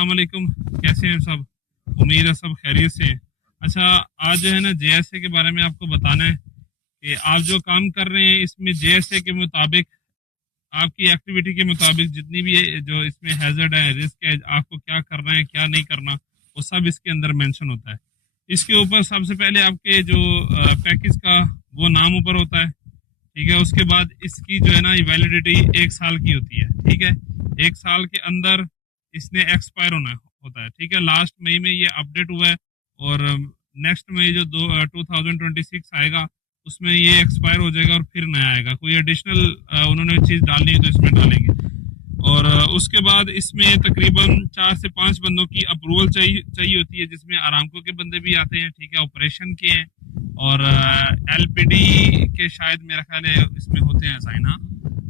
अस्सलाम वालेकुम। कैसे हैं सब? उम्मीद है सब खैरियत से हैं। अच्छा, आज जो है ना जेएसए के बारे में आपको बताना है कि आप जो काम कर रहे हैं इसमें जेएसए के मुताबिक, आपकी एक्टिविटी के मुताबिक जितनी भी जो इसमें हैजर्ड है, रिस्क है, आपको क्या करना है क्या नहीं करना, वो सब इसके अंदर मेंशन होता है। इसके ऊपर सबसे पहले आपके जो पैकेज का वो नाम ऊपर होता है। ठीक है, उसके बाद इसकी जो है ना वैलिडिटी 1 साल की होती है। ठीक है, 1 साल के अंदर इसने एक्सपायर होना होता है। ठीक है, लास्ट मई में ये अपडेट हुआ है और नेक्स्ट मई जो 2026 आएगा उसमें ये एक्सपायर हो जाएगा और फिर नया आएगा। कोई एडिशनल उन्होंने चीज डालनी है तो इसमें डालेंगे। और उसके बाद इसमें तकरीबन 4 से 5 बंदों की अप्रूवल चाहिए होती है, जिसमें आरामको के बंदे भी आते हैं। ठीक है, ऑपरेशन के हैं और एलपीडी के शायद मेरा ख्याल है इसमें होते हैं साइन। हाँ,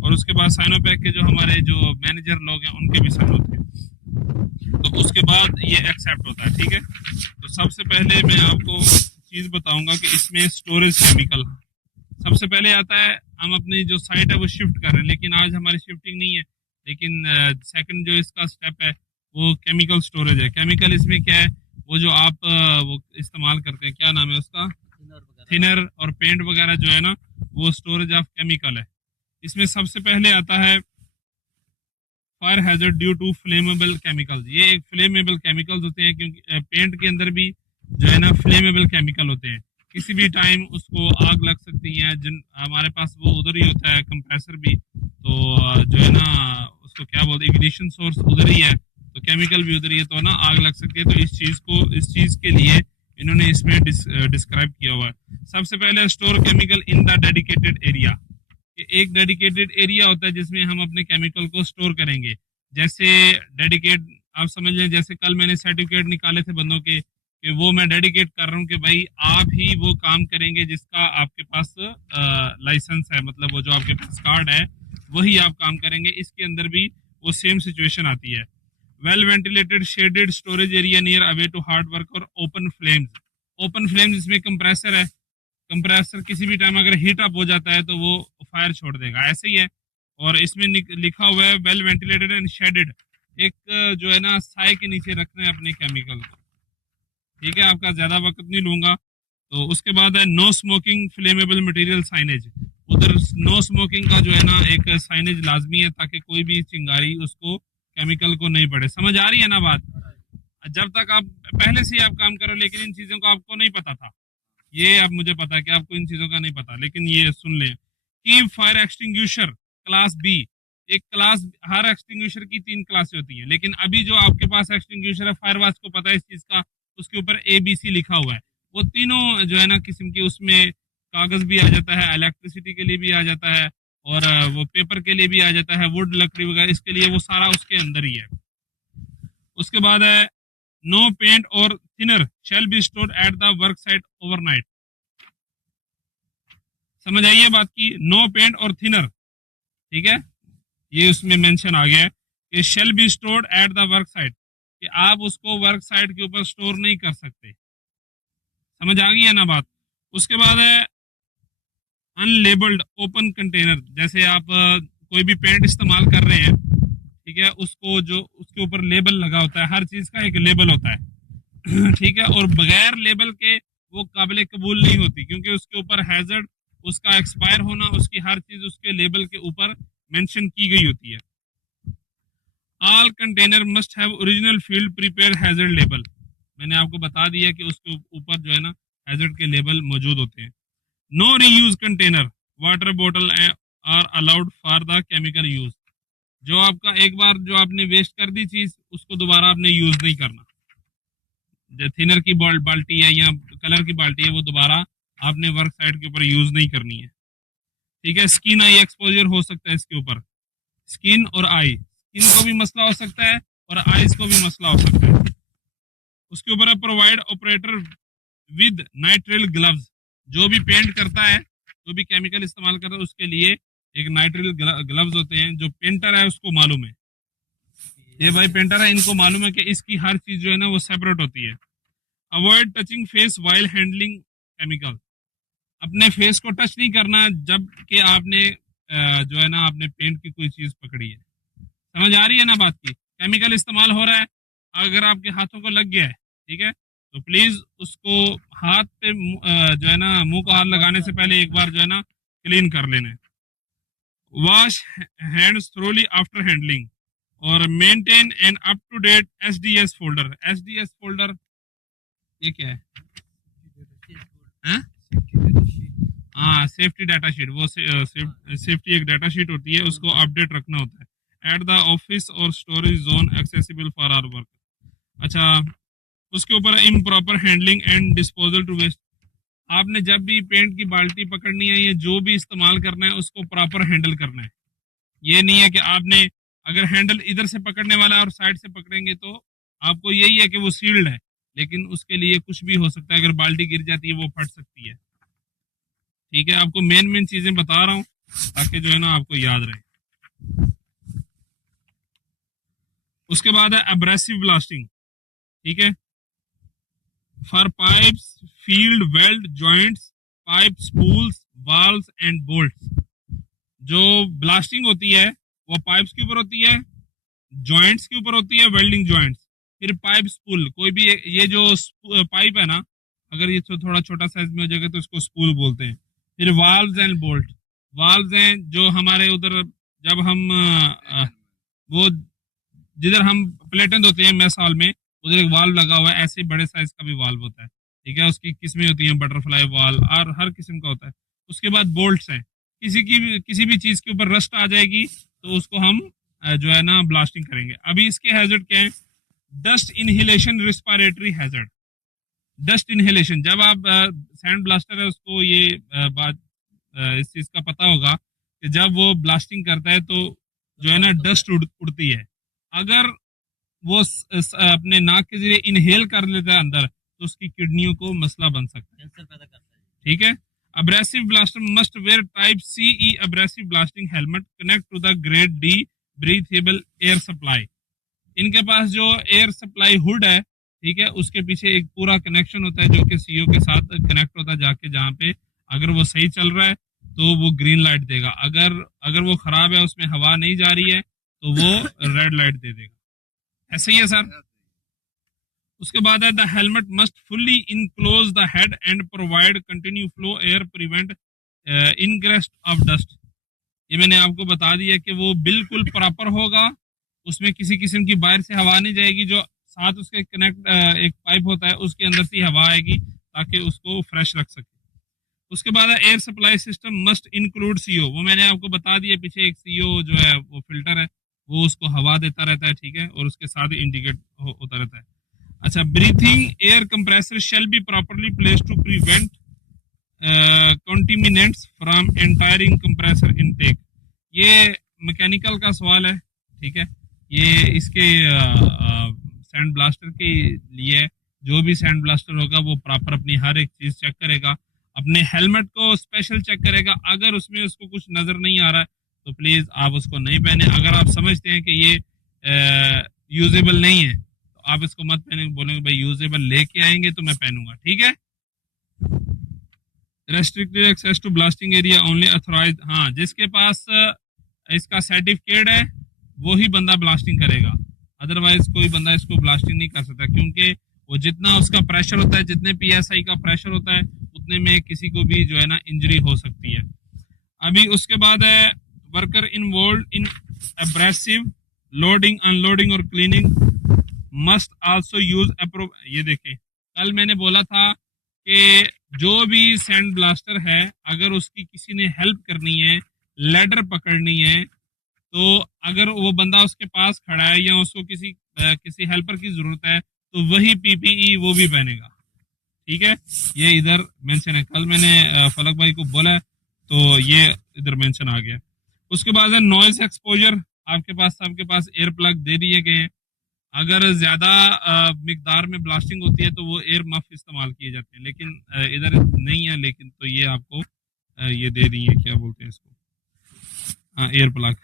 और उसके बाद साइनोपैक के जो हमारे जो मैनेजर लोग हैं उनके भी साइन होते हैं। तो उसके बाद ये एक्सेप्ट होता है। ठीक है, तो सबसे पहले मैं आपको चीज बताऊंगा कि इसमें स्टोरेज केमिकल सबसे पहले आता है। हम अपनी जो साइट है वो शिफ्ट कर रहे हैं, लेकिन आज हमारी शिफ्टिंग नहीं है। लेकिन सेकंड जो इसका स्टेप है वो केमिकल स्टोरेज है। केमिकल इसमें क्या है, वो जो आप वो इस्तेमाल करते हैं, क्या नाम है उसका, थिनर और पेंट वगैरह जो है ना, वो स्टोरेज ऑफ केमिकल है। इसमें सबसे पहले आता है fire hazard due to flammable chemicals. ये एक फ्लेमेबल केमिकल्स होते हैं, क्योंकि पेंट के अंदर भी जो है ना फ्लेमेबल केमिकल होते हैं। किसी भी टाइम उसको आग लग सकती है। जिन हमारे पास वो उधर ही होता है कंप्रेसर भी, तो जो है ना उसको क्या बोलते हैं, इग्निशन सोर्स उधर ही है, तो केमिकल भी उधर ही है, तो ना आग लग सकती है। तो इस चीज के लिए इन्होंने इसमें डिस्क्राइब किया हुआ है। सबसे पहले store chemical in the dedicated area. एक डेडिकेटेड एरिया होता है जिसमें हम अपने केमिकल को स्टोर करेंगे। जैसे डेडिकेट, आप समझ लें जैसे कल मैंने सर्टिफिकेट निकाले थे बंदों के कि वो मैं डेडिकेट कर रहा हूँ कि भाई आप ही वो काम करेंगे जिसका आपके पास लाइसेंस है, मतलब वो जो आपके पास कार्ड है वही आप काम करेंगे। इसके अंदर भी वो सेम सिचुएशन आती है। Well ventilated shaded storage area near away to hard work और ओपन फ्लेम्स। ओपन फ्लेम्स इसमें कंप्रेसर है। कंप्रेसर किसी भी टाइम अगर हीट अप हो जाता है तो वो फायर छोड़ देगा, ऐसे ही है। और इसमें लिखा हुआ है वेल वेंटिलेटेड एंड शेडेड। एक जो है ना साए के नीचे रखना है अपने केमिकल को। ठीक है, आपका ज्यादा वक्त नहीं लूंगा। तो उसके बाद है no smoking flammable material signage. उधर नो स्मोकिंग का जो है ना एक साइनेज लाजमी है, ताकि कोई भी चिंगारी उसको केमिकल को नहीं पड़े। समझ आ रही है ना बात? जब तक आप पहले से ही आप काम करो, लेकिन इन चीजों को आपको नहीं पता था, ये अब मुझे पता है कि आपको इन चीजों का नहीं पता, लेकिन ये सुन लें कि फायर एक्सटिंग्विशर क्लास बी। एक क्लास, हर एक्सटिंग्विशर की 3 क्लासें होती हैं, लेकिन अभी जो आपके पास एक्सटिंग्विशर है, फायरवाच को पता है इस चीज का, उसके ऊपर ABC लिखा हुआ है। वो तीनों जो है ना किस्म की, उसमें कागज भी आ जाता है, इलेक्ट्रिसिटी के लिए भी आ जाता है, और वो पेपर के लिए भी आ जाता है, वुड लकड़ी वगैरह इसके लिए, वो सारा उसके अंदर ही है। उसके बाद है नो पेंट और thinner shall be stored at the work site overnight. समझ आइए बात की, नो पेंट और थिनर। ठीक है, ये उसमें मेंशन आ गया है कि shall be stored at the work site, कि आप उसको वर्क साइट के ऊपर स्टोर नहीं कर सकते। समझ आ गई है ना बात? उसके बाद है अनलेबल्ड ओपन कंटेनर। जैसे आप कोई भी पेंट इस्तेमाल कर रहे हैं, ठीक है, उसको जो उसके ऊपर लेबल लगा होता है, हर चीज का एक लेबल होता है ठीक है, और बगैर लेबल के वो काबिल कबूल नहीं होती, क्योंकि उसके ऊपर हैजर्ड, उसका एक्सपायर होना, उसकी हर चीज उसके लेबल के ऊपर मेंशन की गई होती है। All container must have original field prepare hazard label. मैंने आपको बता दिया कि उसके ऊपर जो है ना हैजर्ड के लेबल मौजूद होते हैं। नो रीयूज कंटेनर वाटर बोतल are allowed for the chemical use. जो आपका एक बार जो आपने वेस्ट कर दी चीज, उसको दोबारा आपने यूज नहीं करना। जो थिनर की बाल्टी है या कलर की बाल्टी है, वो दोबारा आपने वर्क साइड के ऊपर यूज नहीं करनी है। ठीक है, स्किन आई एक्सपोजर हो सकता है इसके ऊपर, स्किन और आई, स्किन को भी मसला हो सकता है और आईज को भी मसला हो सकता है। उसके ऊपर है provide operator with nitrile gloves. जो भी पेंट करता है, जो भी केमिकल इस्तेमाल करता है, उसके लिए एक नाइट्रिल ग्लव्स होते हैं। जो पेंटर है उसको मालूम है, ये भाई पेंटर है, इनको मालूम है कि इसकी हर चीज जो है ना वो सेपरेट होती है। Avoid touching face while handling chemical. अपने फेस को टच नहीं करना जब कि आपने जो है ना आपने पेंट की कोई चीज पकड़ी है। समझ आ रही है ना बात की? केमिकल इस्तेमाल हो रहा है, अगर आपके हाथों को लग गया है, ठीक है, तो प्लीज उसको हाथ पे जो है ना मुंह को हाथ लगाने से पहले एक बार जो है ना क्लीन कर लेना है। Wash hands thoroughly after handling और maintain an up to date SDS folder. SDS folder ये क्या है? हैं? हाँ, सेफ्टी डाटा शीट, वो सेफ्टी एक डाटा शीट होती है, उसको अपडेट रखना होता है एट द ऑफिस और storage zone accessible for our work. अच्छा, उसके ऊपर improper handling and disposal to waste. आपने जब भी पेंट की बाल्टी पकड़नी है या जो भी इस्तेमाल करना है उसको प्रॉपर हैंडल करना है। ये नहीं है कि आपने अगर हैंडल इधर से पकड़ने वाला है और साइड से पकड़ेंगे तो आपको यही है कि वो सील्ड है, लेकिन उसके लिए कुछ भी हो सकता है, अगर बाल्टी गिर जाती है वो फट सकती है। ठीक है, आपको मेन मेन चीजें बता रहा हूँ ताकि जो है ना आपको याद रहे। उसके बाद है एब्रेसिव ब्लास्टिंग। ठीक है, for pipes, field weld joints, pipe spools, valves and bolts. जो ब्लास्टिंग होती है वो पाइप्स के ऊपर होती है, जॉइंट्स के ऊपर होती है, वेल्डिंग जॉइंट्स, फिर पाइप स्पूल। कोई भी ये जो पाइप है ना, अगर ये तो थोड़ा छोटा साइज में हो जाएगा तो इसको स्पूल बोलते हैं। फिर वाल्व्स एंड बोल्ट। वाल्व्स हैं जो हमारे उधर जब हम वो जिधर हम प्लेटन होते हैं मैस हॉल में, उधर एक वाल्व लगा हुआ है, ऐसे बड़े साइज का भी वाल्व होता है। ठीक है, उसकी किस्में होती हैं, बटरफ्लाई वाल्व और हर किस्म का होता है। उसके बाद बोल्ट्स हैं, किसी भी चीज के ऊपर रस्ट आ जाएगी तो उसको हम जो है ना ब्लास्टिंग करेंगे। अभी इसके हैजर्ड क्या है? Dust inhalation, respiratory hazard. Dust inhalation, जब आप सैंड ब्लास्टर है उसको ये बात इस चीज का पता होगा कि जब वो ब्लास्टिंग करता है तो जो है ना डस्ट उड़ती है। अगर वो अपने नाक के जरिए इनहेल कर लेता है अंदर तो उसकी किडनियों को मसला बन सकता है, कैंसर पैदा करता है। ठीक है, abrasive blaster must wear type CE abrasive blasting helmet connect to the grade D breathable air supply। इनके पास जो एयर सप्लाई हुड है, ठीक है, उसके पीछे एक पूरा कनेक्शन होता है जो कि सीओ के साथ कनेक्ट होता है जाके, जहाँ पे अगर वो सही चल रहा है तो वो ग्रीन लाइट देगा, अगर वो खराब है, उसमें हवा नहीं जा रही है तो वो रेड लाइट दे देगा। ऐसे ही है सर। उसके बाद है the helmet must fully enclose the head and provide continue flow air, prevent ingress of dust. ये मैंने आपको बता दिया कि वो बिल्कुल प्रॉपर होगा, उसमें किसी किस्म की बाहर से हवा नहीं जाएगी, जो साथ उसके कनेक्ट एक पाइप होता है उसके अंदर से हवा आएगी ताकि उसको फ्रेश रख सके। उसके बाद air supply system must include CO. वो मैंने आपको बता दिया पीछे, एक सीओ जो है वो फिल्टर है, वो उसको हवा देता रहता है। ठीक है, और उसके साथ इंडिकेट होता रहता है। अच्छा, breathing air compressor shall be properly placed to prevent contaminants from entering compressor intake. ये मैकेनिकल का सवाल है। ठीक है, ये इसके सैंड ब्लास्टर के लिए, जो भी सैंड ब्लास्टर होगा वो प्रॉपर अपनी हर एक चीज चेक करेगा, अपने हेलमेट को स्पेशल चेक करेगा। अगर उसमें उसको कुछ नजर नहीं आ रहा है तो प्लीज आप उसको नहीं पहने। अगर आप समझते हैं कि ये यूजेबल नहीं है तो आप इसको मत पहने, बोलेंगे भाई यूजेबल लेके आएंगे तो मैं पहनूंगा। ठीक है, restricted access to blasting area only authorize. हाँ, जिसके पास इसका सर्टिफिकेट है वो ही बंदा ब्लास्टिंग करेगा, अदरवाइज कोई बंदा इसको ब्लास्टिंग नहीं कर सकता, क्योंकि वो जितना उसका प्रेशर होता है, जितने पीएसआई का प्रेशर होता है, उतने में किसी को भी जो है ना इंजरी हो सकती है। अभी उसके बाद है worker involved in abrasive loading, unloading और cleaning must also use approve. ये देखें, कल मैंने बोला था कि जो भी सैंड ब्लास्टर है, अगर उसकी किसी ने हेल्प करनी है, लेडर पकड़नी है, तो अगर वो बंदा उसके पास खड़ा है या उसको किसी हेल्पर की जरूरत है तो वही पीपीई वो भी पहनेगा। ठीक है, ये इधर मेंशन है, कल मैंने फलक भाई को बोला तो ये इधर मेंशन आ गया। उसके बाद है नॉइज एक्सपोजर। आपके पास सबके पास एयर प्लग दे दिए गए हैं। अगर ज्यादा मिकदार में ब्लास्टिंग होती है तो वो एयर मफ इस्तेमाल किए जाते हैं, लेकिन इधर नहीं है, लेकिन तो ये आपको ये दे दी है, क्या बोलते हैं इसको, एयर प्लग।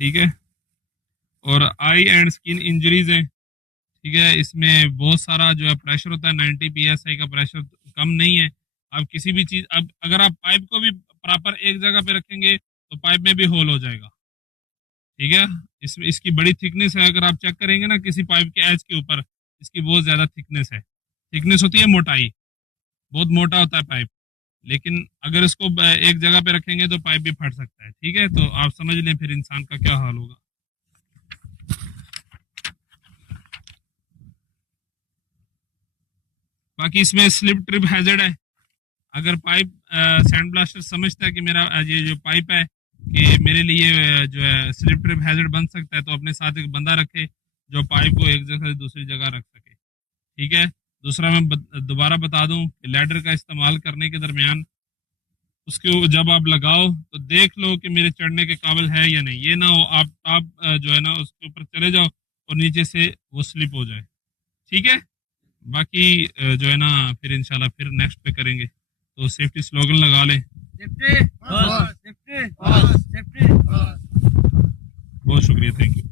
ठीक है, और आई एंड स्किन इंजरीज है। ठीक है, इसमें बहुत सारा जो है प्रेशर होता है, 90 psi का प्रेशर कम नहीं है। अब किसी भी चीज, अब अगर आप पाइप को भी प्रॉपर एक जगह पे रखेंगे तो पाइप में भी होल हो जाएगा। ठीक है। इसमें इसकी बड़ी थिकनेस है, अगर आप चेक करेंगे ना किसी पाइप के एज के ऊपर, इसकी बहुत ज्यादा थिकनेस है। थिकनेस होती है मोटाई, बहुत मोटा होता है पाइप, लेकिन अगर इसको एक जगह पे रखेंगे तो पाइप भी फट सकता है। ठीक है, तो आप समझ लें फिर इंसान का क्या हाल होगा। बाकी इसमें स्लिप ट्रिप हैजर्ड है। अगर पाइप सैंड ब्लास्टर समझता है कि मेरा ये जो पाइप है कि मेरे लिए जो है स्लिप ट्रिप हैजर्ड बन सकता है, तो अपने साथ एक बंदा रखे जो पाइप को एक जगह से दूसरी जगह रख सके। ठीक है। दूसरा मैं दोबारा बता दूं कि लैडर का इस्तेमाल करने के दरमियान उसके जब आप लगाओ तो देख लो कि मेरे चढ़ने के काबिल है या नहीं। ये ना हो आप जो है ना उसके ऊपर चले जाओ और नीचे से वो स्लिप हो जाए। ठीक है। बाकी जो है ना फिर इंशाल्लाह फिर नेक्स्ट पे करेंगे। तो सेफ्टी स्लोगन लगा लें। Safety first, safety first, safety first. बहुत शुक्रिया, थैंक यू।